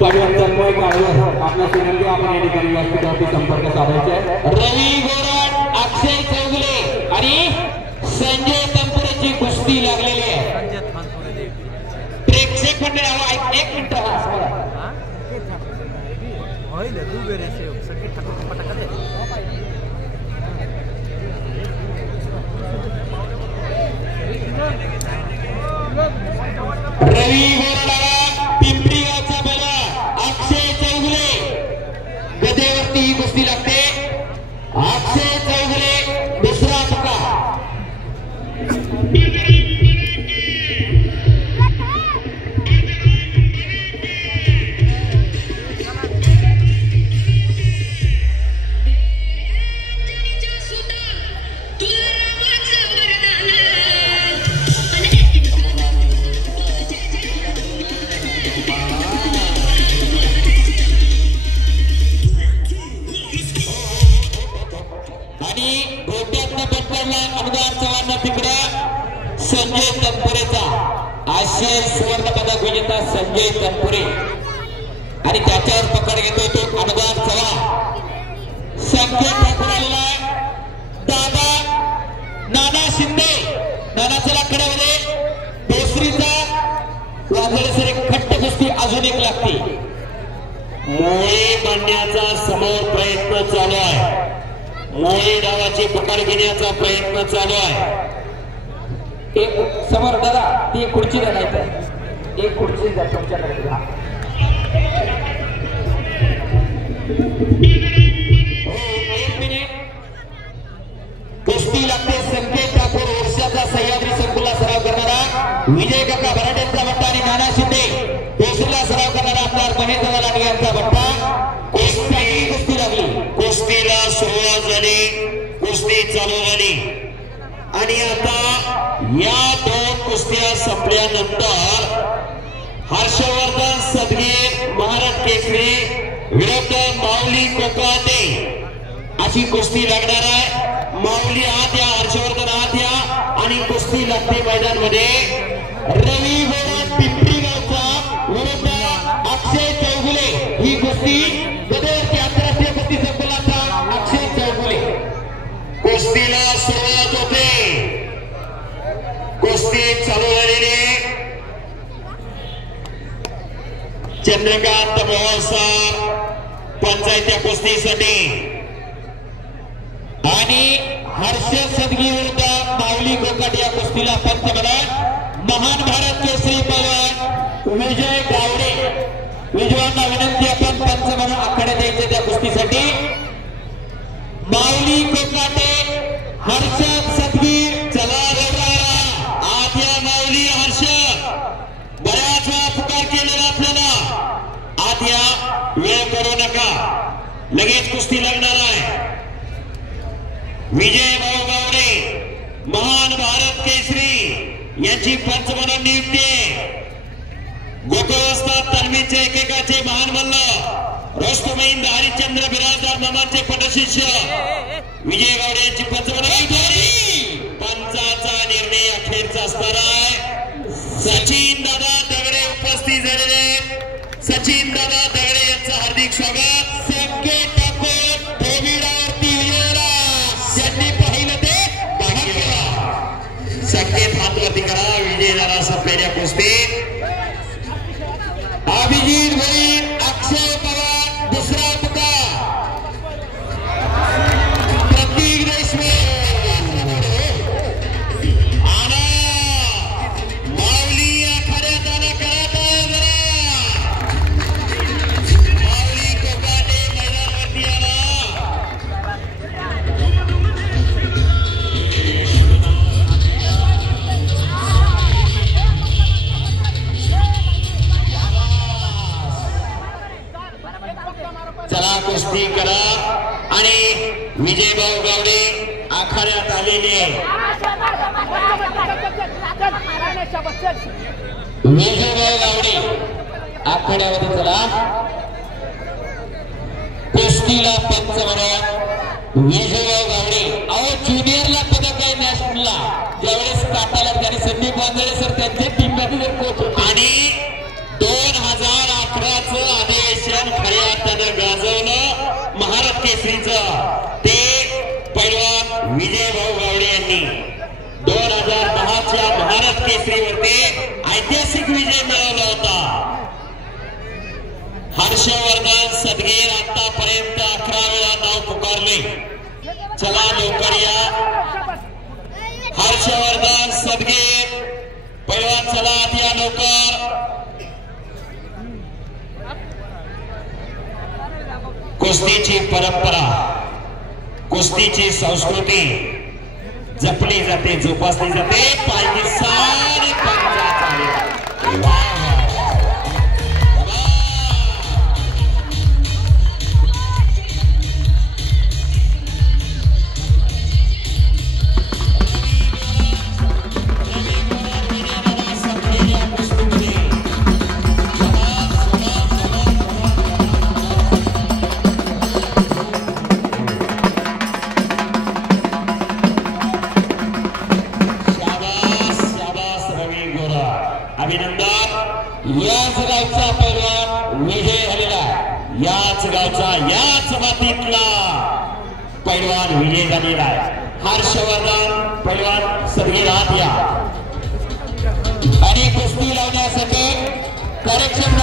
परिवर्तनमय काळावर आपल्या सुनंदी आपण या ठिकाणी व्यासपीठावरती संपर्क साधायचा आहे। रवी गोरड, अक्षय चौगुले आणि संजय तंपुरेची कुस्ती लागलेली आहे। प्रेक्षक मंडळ एक मिनिट रवी गोरडा पिंपरी गावचा बैला अक्षय चौगुले गदेवरती ही कुस्ती लागते। अक्षय चौगुले दुसरा पुकार संजय तनपुरेचा आशियाई सुवर्ण पदक विजेता संजय तनपुरे आणि त्याच्यावर पकड घेतो तो अनुदान चव्हाण। संजय ठाकूर आलेला आहे। दादा नाना शिंदे नानाच्या लाकड्यामध्ये दुसरीचा वाजळेसर एक खट्ट कुस्ती अजून एक लागते। मोळे बांधण्याचा समोर प्रयत्न चालू आहे। मोळे डावाची पकड घेण्याचा प्रयत्न चालू आहे। एक समोर दादा ती खुर्ची द्या नाही तर एक खुर्ची द्या तुमच्याकडे। एक मिनिट कुस्ती लागते। संकेत ठाकूर वर्षाचा सह्याद्री संकुला सराव करणारा विजय काका भराटेंचा बट्टा आणि नाना शिंदे दुसरीला सराव करणारा आपला महेंद्र लांडगे यांचा बट्टा। कुस्ती लागली। कुस्तीला सुरुवात झाली। कुस्ती चालू झाली आणि आता या दोन कुस्त्या संपल्यानंतर हर्षवर्धन सदगीर महाराज केसरी विरुद्ध माऊली कोकाटे अशी कुस्ती लागणार आहे। माऊली आत या, हर्षवर्धन आत या आणि कुस्ती लागते मैदानमध्ये। रवी गोरड पिंपरी गावचा विरुद्ध अक्षय चौगुले ही कुस्ती गदेवरती आंतरराष्ट्रीय कुस्ती संकुलाचा अक्षय चौगुले। कुस्तीला सुरुवात होते। कुस्ती चालू झालेली। चंद्रकांत मोहसार पंचायत कुस्तीसाठी आणि हर्ष सदगी विरुद्ध माऊली कोकाटे या कुस्तीला पंच म्हणून महान भारत केसरी पहलवान विजय गावडे विजवांना विनंती आपण पंच म्हणून आखाड्यात द्यायचे त्या कुस्तीसाठी। माऊली कोकाटे हर्षद सदगीर चला आद्या माऊली हर्ष बऱ्याच वेळा पुकार केलेला आपल्याला आद्या वेळ करू नका लगेच कुस्ती लागणार आहे। विजय भाऊ गावडे महान भारत केसरी यांची पंच म्हणून नियुक्ती आहे। गोकुळस्थान तालमीचे एकेकाचे महान मल्ल रोस्तुमहिंद हरिश्चंद्र बिराजदार मामाचे पटशिष्य विजय गावडे यांची पंच म्हणून पंचाचा निर्णय अखेरचा असणार आहे। सचिन दादा दगडे उपस्थित झालेले सचिन दादा दगडे यांचं हार्दिक स्वागत। संकेत ठाकूर धोबिडावरती विजयला ज्यांनी पाहिलं ते भाग्य संकेत हातवरती करा। विजय दादा सप्लेल्या कुस्ती अभिजित वैर अक्षय पवार दुसरा पुकार प्रतीक देशमुख माऊली आखाड्यात आला करत माऊली कोकाटे मैदानावरती आला। चला कुस्ती करा आणि विजयभाऊ गावडे आखाड्यात आलेले विजयभाऊ गावडे आखाड्यामध्ये चला कुस्तीला पंच म्हणून विजयभाऊ गावडे। अहो ज्युनियरला पदक आहे नॅशनलला ज्यावेळेस काटाला त्यांनी संदीप वांजळे सर त्यांचे टीम मॅनेजर कोच आणि 2011चं केसरीचं ते पैलवान विजय भाऊ गावडे यांनी 2010च्या महाराष्ट्र केसरीवरती ऐतिहासिक विजय मिळवला होता. हर्षवर्धन सदगीर आतापर्यंत 11 वेळा नाव पुकारले. चला लवकर या. हर्षवर्धन सदगीर पैलवान चला या लवकर. कुस्तीची परंपरा, कुस्तीची संस्कृती जपली जाते, जोपासली जाते. पाकिस्तान याच गावचा पैलवान विजय झालेला, याच गावचा याच मातीतला पैलवान विजय झालेला आहे. हर्षवर्धन पैलवान सदगीर हात या आणि कुस्ती लावण्यासाठी कार्यक्षम